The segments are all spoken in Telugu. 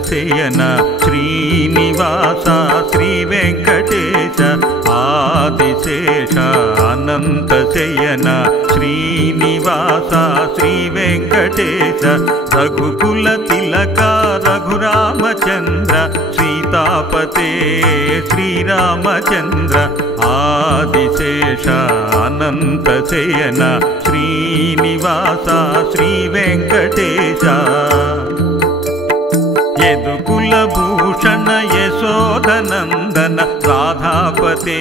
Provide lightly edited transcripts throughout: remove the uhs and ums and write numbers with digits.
అనంతశయన శ్రీనివాస శ్రీ వెంకటేశ ఆదిశేష అనంతశయన శ్రీనివాస శ్రీ వెంకటేశ రఘుకుల తిలక రఘురామచంద్ర సీతాపతే శ్రీరామచంద్ర ఆదిశేష అనంతశయన శ్రీనివాస శ్రీ వెంకటేశ యదుకుల భూషణ యశోదనందన రాధాపతే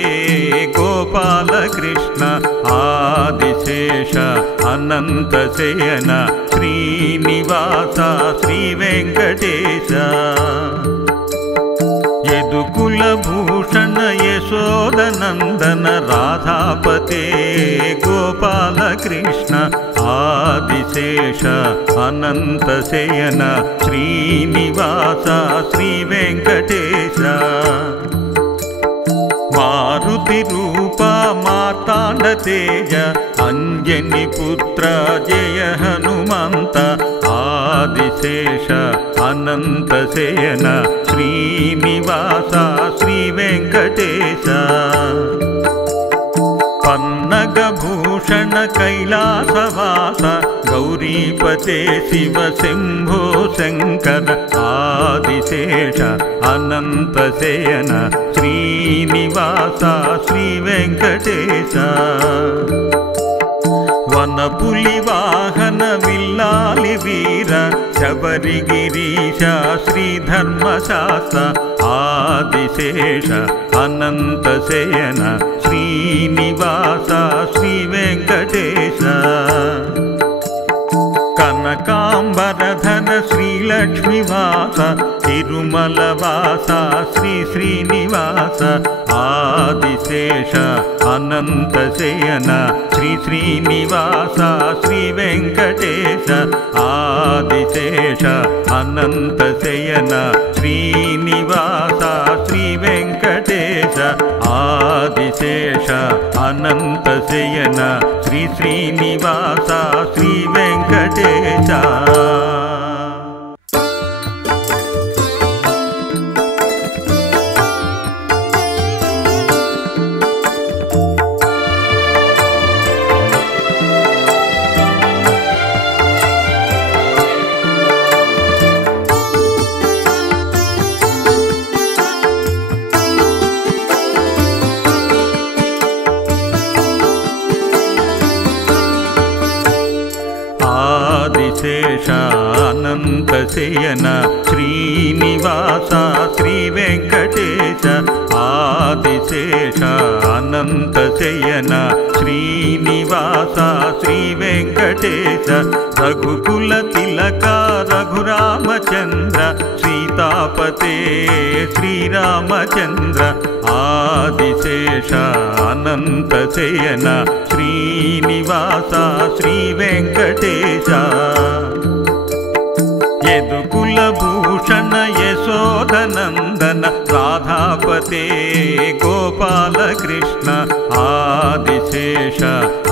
గోపాల కృష్ణ ఆదిశేష అనంతశయన శ్రీనివాస శ్రీ వెంకటేశ యదుకుల భూషణ యశోదనందన రాధాపతే గోపాల కృష్ణ ఆదిశేష అనంతశయన శ్రీనివాస శ్రీ వెంకటేశ మారుతి రూప మార్తాండ తేజ అంజని పుత్ర జయ హనుమంత ఆదిశేష అనంతశయన శ్రీనివాస శ్రీ వెంకటేశ పన్నగభూషణ కైలాసవాస గౌరీపతే శివ శంభో శంకర ఆదిశేష అనంతశయన శ్రీనివాస శ్రీ వెంకటేశ వనపులి వాహన విల్లాలి వీర శబరిగిరీశ శ్రీధర్మశాస్త్ర ఆదిశేష అనంతశయన శ్రీనివాస శ్రీ వెంకటేశ కనకాంబరధర శ్రీలక్ష్మీవాస తిరుమలవాస శ్రీ శ్రీనివాస ఆదిశేష అనంతశయన శ్రీ శ్రీనివాస శ్రీ వెంకటేశ ఆదిశేష అనంతశయన శ్రీనివాస శ్రీ వెంకటేశ ఆదిశేష అనంతశయన శ్రీ శ్రీనివాస శ్రీ వెంకటేశ ఆదిశేష అనంతశయన శ్రీనివాస శ్రీ వెంకటేశ ఆదిశేష అనంతశయన శ్రీనివాస శ్రీ వెంకటేశ రఘుకుల తిలక రఘురామచంద్ర సీతాపతే శ్రీరామచంద్ర ఆదిశేష అనంతశయన శ్రీనివాస శ్రీ వెంకటేశ యదుకుల భూషణ యశోదనందన రాధాపతే గోపాల కృష్ణ ఆదిశేష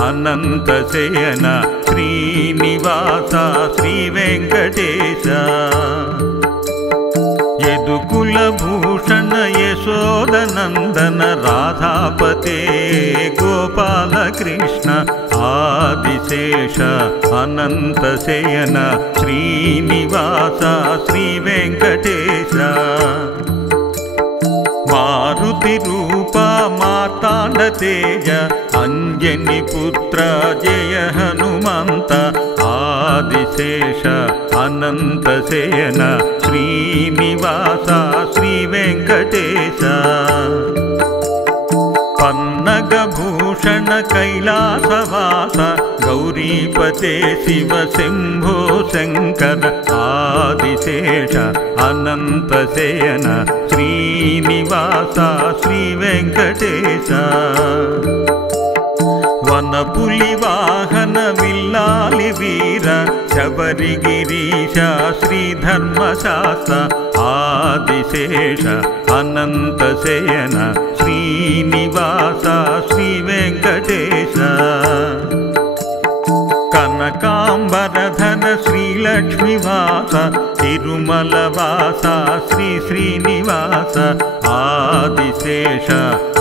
అనంతశయన శ్రీనివాస శ్రీ వెంకటేశ యదుకుల భూషణ యశోదనందన రాధాపతే గోపాల కృష్ణ ఆదిశేష అనంతశయన శ్రీనివాస శ్రీ వెంకటేశ మారుతి రూప మార్తాండ తేజ అంజని పుత్ర జయ హనుమంత ఆదిశేష అనంతశయన శ్రీనివాస శ్రీ వెంకటేశ పన్నగభూషణ కైలాసవాస గౌరీపతే శివ శంభో శంకర ఆదిశేష అనంతశయన శ్రీనివాస శ్రీ వెంకటేశ వనపులి వాహన విల్లాలి వీర శబరిగిరీశ శ్రీధర్మశాస్త్ర ఆదిశేష అనంతశయన శ్రీనివాస శ్రీ వెంకటేశ కనకాంబరధర శ్రీలక్ష్మీవాస తిరుమలవాస శ్రీ శ్రీనివాస ఆదిశేష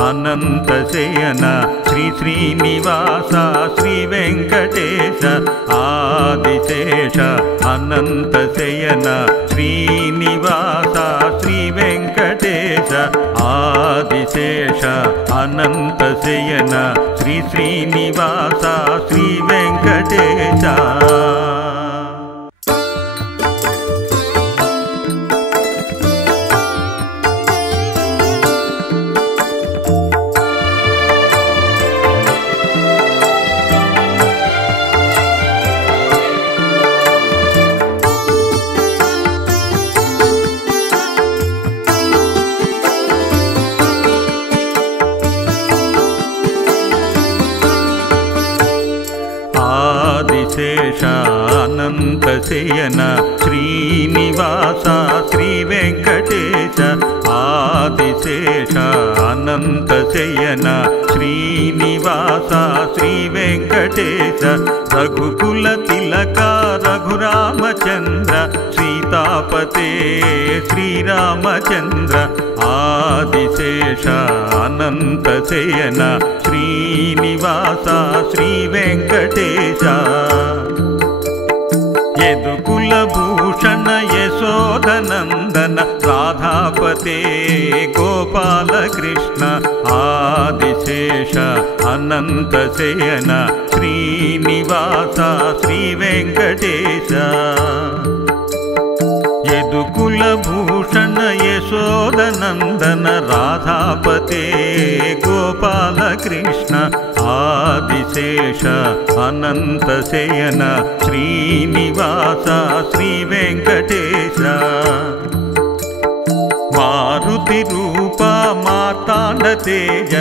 అనంతశయన శ్రీ శ్రీనివాస శ్రీ వెంకటేశ ఆదిశేష అనంతశయన శ్రీనివాస శ్రీ వెంకటేశ ఆదిశేష అనంతశయన శ్రీ శ్రీనివాస శ్రీ వెంకటేశ. ఆదిశేష అనంతశయన శ్రీనివాస శ్రీ వెంకటేశ ఆదిశేష అనంతశయన శ్రీనివాస శ్రీ వెంకటేశ రఘుకుల తిలక రఘురామచంద్ర సీతాపతే శ్రీరామచంద్ర ఆదిశేష అనంతశయన శ్రీనివాస శ్రీ వెంకటేశ యదుకుల భూషణ యశోదనందన రాధాపతే గోపాల కృష్ణ ఆదిశేష అనంతశయన శ్రీనివాస శ్రీ వెంకటేశ యదుకుల భూషణ యశోదనందన రాధాపతే గోపాల కృష్ణ ఆదిశేష అనంతశయన శ్రీనివాస శ్రీ వెంకటేశ మారుతి రూప మార్తాండ తేజ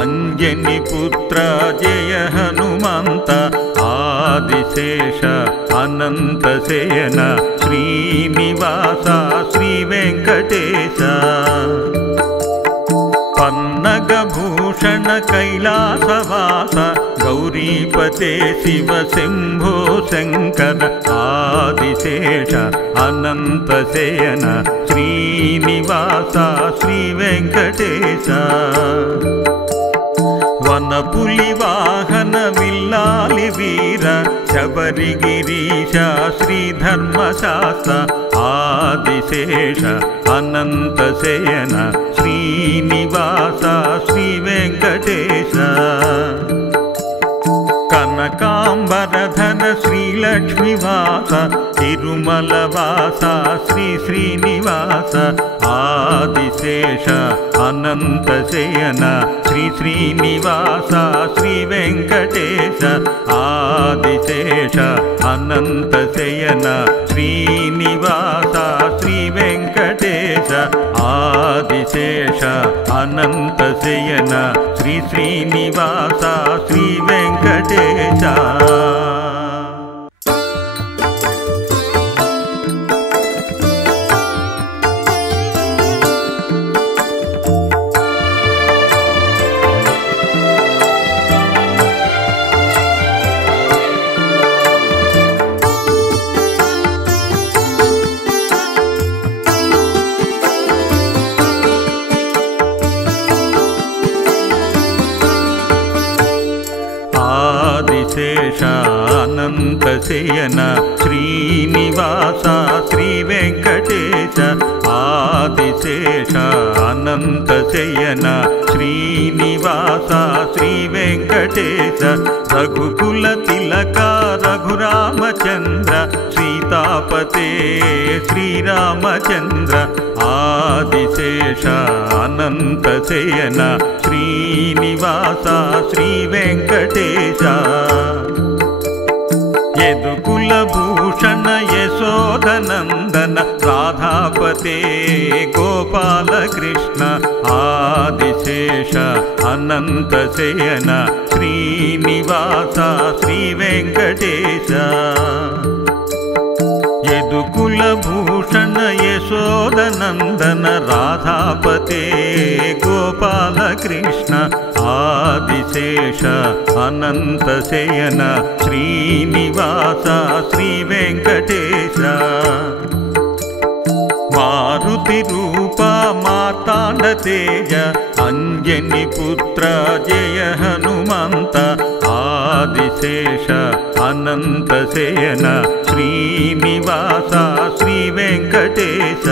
అంజని పుత్ర జయ హనుమంత ఆదిశేష అనంతశయన శ్రీనివాస శ్రీ వెంకటేశ పన్నగభూషణ కైలాసవాస గౌరీపతే శివ శంభో శంకర ఆదిశేష అనంతశయన శ్రీనివాస శ్రీ వెంకటేశ వనపులి వాహన విల్లాలి వీర శబరిగిరీశ శ్రీధర్మశాస్త్ర ఆదిశేష అనంతశయన శ్రీనివాస శ్రీ వెంకటేశ కనకాంబరధర శ్రీలక్ష్మీవాస తిరుమలవాస శ్రీ శ్రీనివాస ఆదిశేష అనంతశయన శ్రీ శ్రీనివాస శ్రీ వెంకటేశ ఆదిశేష అనంతశయన శ్రీనివాస శ్రీ వెంకటేశ ఆదిశేష అనంతశయన శ్రీ శ్రీనివాస శ్రీ వెంకటేశ. ఆదిశేష అనంతశయన శ్రీనివాస శ్రీ వెంకటేశ ఆదిశేష అనంతశయన శ్రీనివాస శ్రీ వెంకటేశ రఘుకుల తిలక రఘురామచంద్ర సీతాపతే శ్రీరామచంద్ర ఆదిశేష అనంతశయన శ్రీనివాస శ్రీ వెంకటేశ యదుకుల భూషణ యశోదనందన రాధాపతే గోపాల కృష్ణ ఆదిశేష అనంతశయన శ్రీనివాస శ్రీ వెంకటేశ యదుకుల భూషణ యశోదనందన రాధాపతే గోపాల కృష్ణ ఆదిశేష అనంతశయన శ్రీనివాస శ్రీ వెంకటేశ మారుతి రూప మార్తాండ తేజ అంజని పుత్ర జయ హనుమంత ఆదిశేష అనంత శయన శ్రీనివాస శ్రీ వెంకటేశ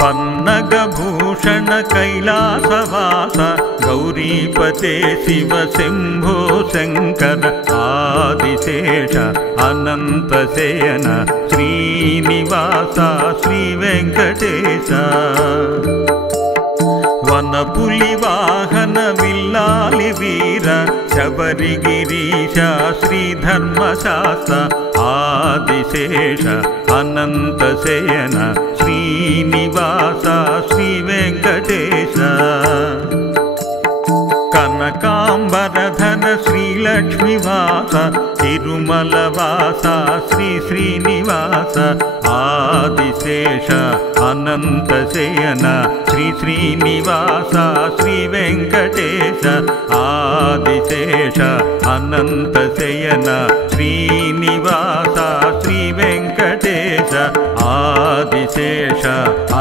పన్నగభూషణ కైలాసవాస గౌరీపతే శివ శంభో శంకర ఆదిశేష అనంత శయన శ్రీనివాస శ్రీ వెంకటేశ వనపులి వాహన విల్లాలి వీర శబరిగిరీశ శ్రీధర్మశాస్త్ర ఆదిశేష అనంత శయన శ్రీనివాస శ్రీ వెంకటేశ కనకాంబరధర శ్రీలక్ష్మీవాస తిరుమలవాస శ్రీ శ్రీనివాస ఆదిశేష అనంత శయన శ్రీ శ్రీనివాస శ్రీ వెంకటేశ ఆదిశేష అనంత శయన శ్రీనివాస శ్రీ వెంకటేశ ఆదిశేష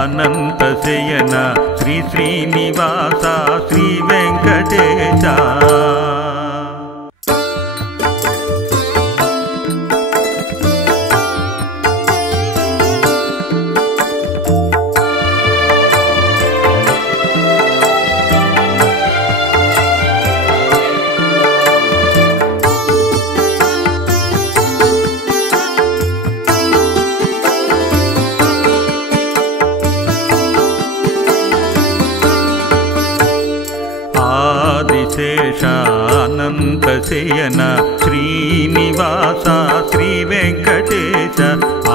అనంత శయన శ్రీ శ్రీనివాస శ్రీ వెంకటేశ ఆదిశేష అనంత శయన శ్రీనివాస శ్రీ వెంకటేశ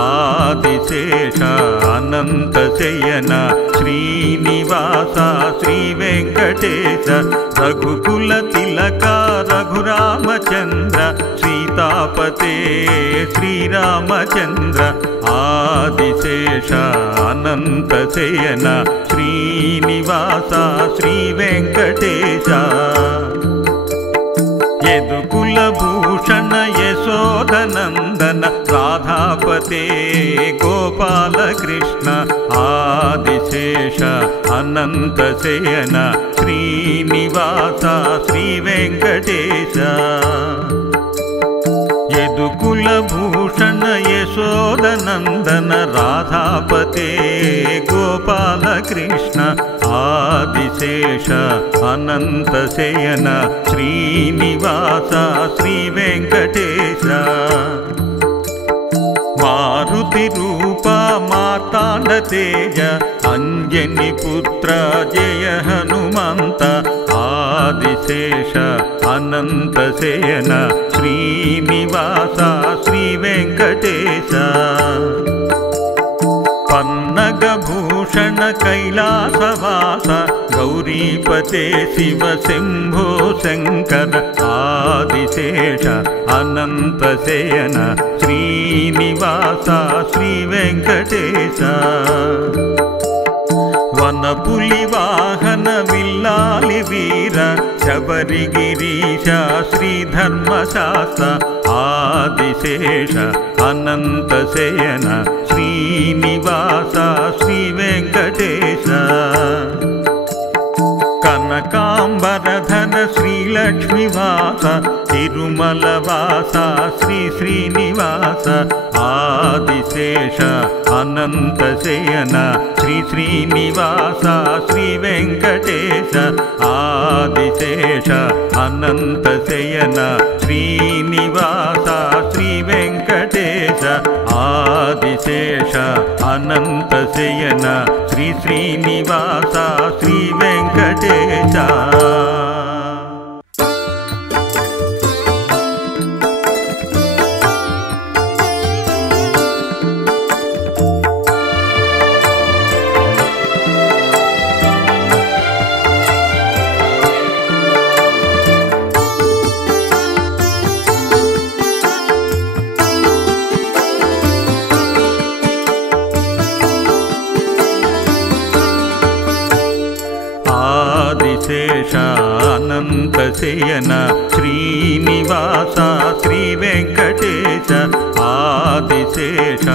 ఆదిశేష అనంత శయన శ్రీనివాస శ్రీ వెంకటేశ రఘుకుల తిలక రఘురామచంద్ర సీతాపతే శ్రీరామచంద్ర ఆదిశేష అనంత శయన శ్రీనివాస శ్రీ వెంకటేశ యదుకుల భూషణ యశోదనందన రాధాపతే గోపాల కృష్ణ ఆదిశేష అనంత శయన శ్రీనివాస శ్రీ వెంకటేశ యదుకుల భూషణ యశోదనందన రాధాపతే గోపాల కృష్ణ ఆదిశేష అనంత శయన శ్రీనివాస శ్రీ వెంకటేశ మారుతి రూప మార్తాండ తేజ అంజని పుత్ర జయ హనుమంత ఆదిశేష అనంత శయన శ్రీనివాస శ్రీ వెంకటేశ పన్నగభూషణ కైలాసవాస గౌరీపతే శివ శంభో శంకర ఆదిశేష అనంత శయన శ్రీనివాస శ్రీ వెంకటేశ వనపులి వాహన విల్లాలి వీర శబరిగిరీశ శ్రీధర్మశాస్త్ర ఆదిశేష అనంత శయన శ్రీనివాస శ్రీ వెంకటేశ కనకాంబరధర శ్రీలక్ష్మీవాస తిరుమలవాస శ్రీ శ్రీనివాస ఆదిశేష అనంత శయన శ్రీ శ్రీనివాస శ్రీ వెంకటేశ ఆదిశేష అనంత శయన శ్రీనివాస శ్రీ వెంకటేశ ఆదిశేష అనంత శయన శ్రీ శ్రీనివాస శ్రీ వెంకటేశ ఆదిశేష అనంతశయన శ్రీనివాస శ్రీ వెంకటేశ ఆదిశేష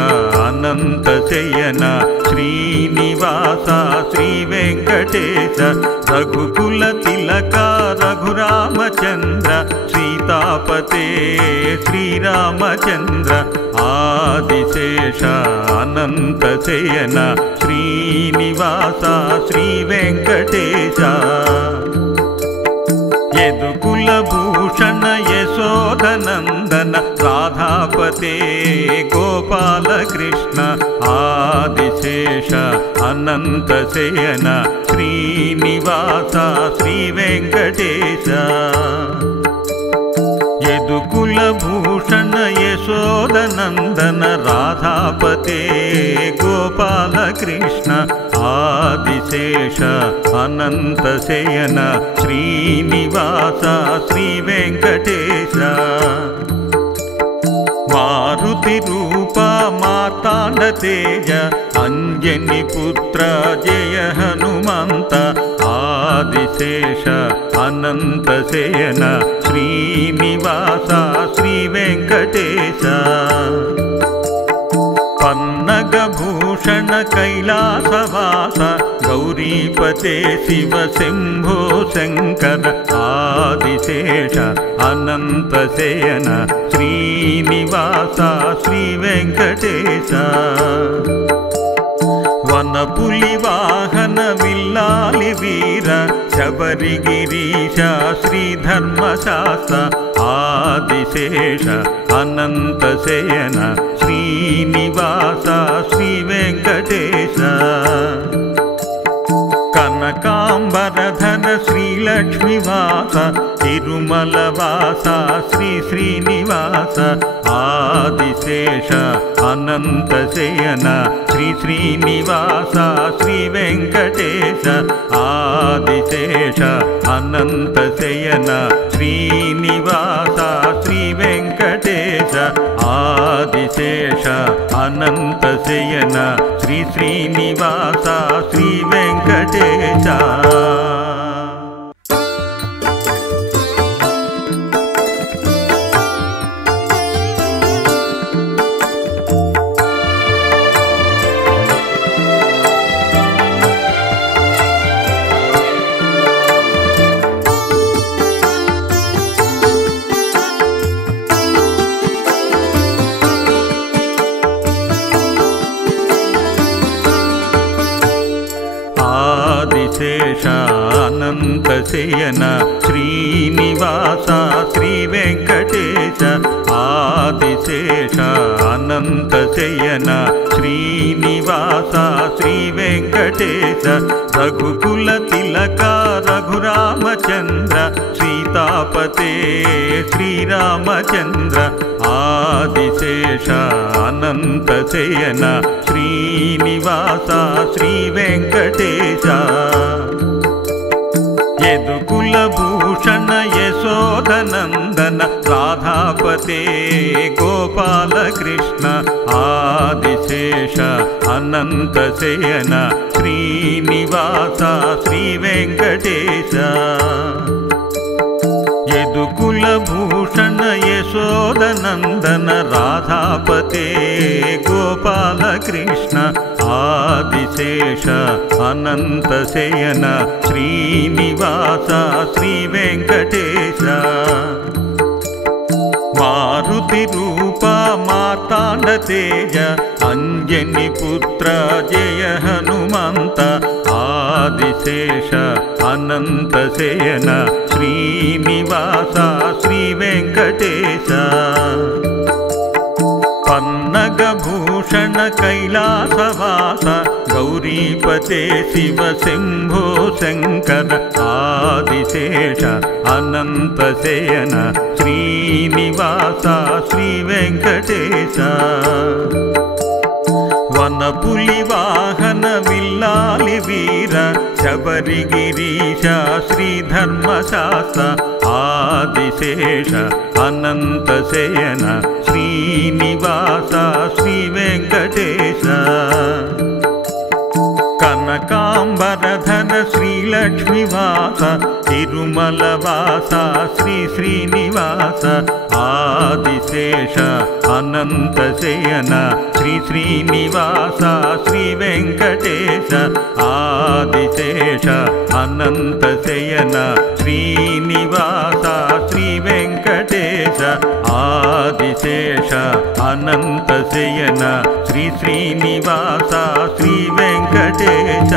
అనంతశయన శ్రీనివాస శ్రీ వెంకటేశ రఘుకుల తిలక రఘురామచంద్ర సీతాపతే శ్రీరామచంద్ర ఆదిశేష అనంతశయన శ్రీనివాస శ్రీ వెంకటేశ యదుకుల భూషణ యశోదనందన రాధాపతే గోపాల కృష్ణ ఆదిశేష అనంతశయన శ్రీనివాస శ్రీ వెంకటేశ యదుకుల భూషణ యశోదనందన రాధాపతే గోపాల కృష్ణ ఆదిశేష అనంతశయన శ్రీనివాస శ్రీ వెంకటేశ మారుతి రూప మార్తాండ తేజ అంజని పుత్ర జయ హనుమంత ఆదిశేష అనంతశయన శ్రీనివాస శ్రీ వెంకటేశ పన్నగభూషణ కైలాసవాస గౌరీపతే శివ శంభో శంకర ఆదిశేష అనంతశయన శ్రీనివాస శ్రీ వెంకటేశ వనపులి వాహన విల్లాలి వీర శబరిగిరీశ శ్రీధర్మశాస్త్ర ఆదిశేష అనంతశయన శ్రీనివాస శ్రీ వెంకటేశ కనకాంబరధర శ్రీలక్ష్మీవాస తిరుమలవాస శ్రీ శ్రీనివాస ఆదిశేష అనంతశయన శ్రీ శ్రీనివాస శ్రీ వెంకటేశ ఆదిశేష అనంతశయన శ్రీనివాస శ్రీ వెంకటేశ ఆదిశేష అనంతశయన శ్రీ శ్రీనివాస శ్రీ వెంకటేశ ఆదిశేష అనంతశయన శ్రీనివాస శ్రీ వెంకటేశ ఆదిశేష అనంతశయన శ్రీనివాస శ్రీ వెంకటేశ రఘుకుల తిలక రఘురామచంద్ర సీతాపతే శ్రీరామచంద్ర ఆదిశేష అనంతశయన శ్రీనివాస శ్రీ వెంకటేశ యదుకుల భూషణ యశోదనందన రాధాపతే గోపాల కృష్ణ ఆదిశేష అనంతశయన శ్రీనివాస శ్రీ వెంకటేశ యదుకుల భూషణ యశోదనందన రాధాపతే గోపాల కృష్ణ ఆదిశేష అనంతశయన శ్రీనివాస శ్రీ వెంకటేశ మారుతి రూప మార్తాండ తేజ అంజని పుత్ర జయ హనుమంత ఆదిశేష అనంతశయన శ్రీనివాస శ్రీ వెంకటేశ పన్నగభూషణ కైలాసవాస గౌరీపతే శివ శంభో శంకర ఆదిశేష అనంతశయన శ్రీనివాస శ్రీ వెంకటేశ వనపులి వాహన విల్లాలి వీర శబరిగిరీశ శ్రీధర్మశాస్త్ర ఆదిశేష అనంతశయన శ్రీనివాస శ్రీ వెంకటేశ కనకాంబరధర శ్రీలక్ష్మీవాస తిరుమలవాస శ్రీ శ్రీనివాస ఆదిశేష అనంతశయన శ్రీ శ్రీనివాస శ్రీ వెంకటేశ ఆదిశేష అనంతశయన శ్రీనివాస శ్రీ వెంకటేశ ఆదిశేష అనంతశయన శ్రీ శ్రీనివాస శ్రీ వెంకటేశ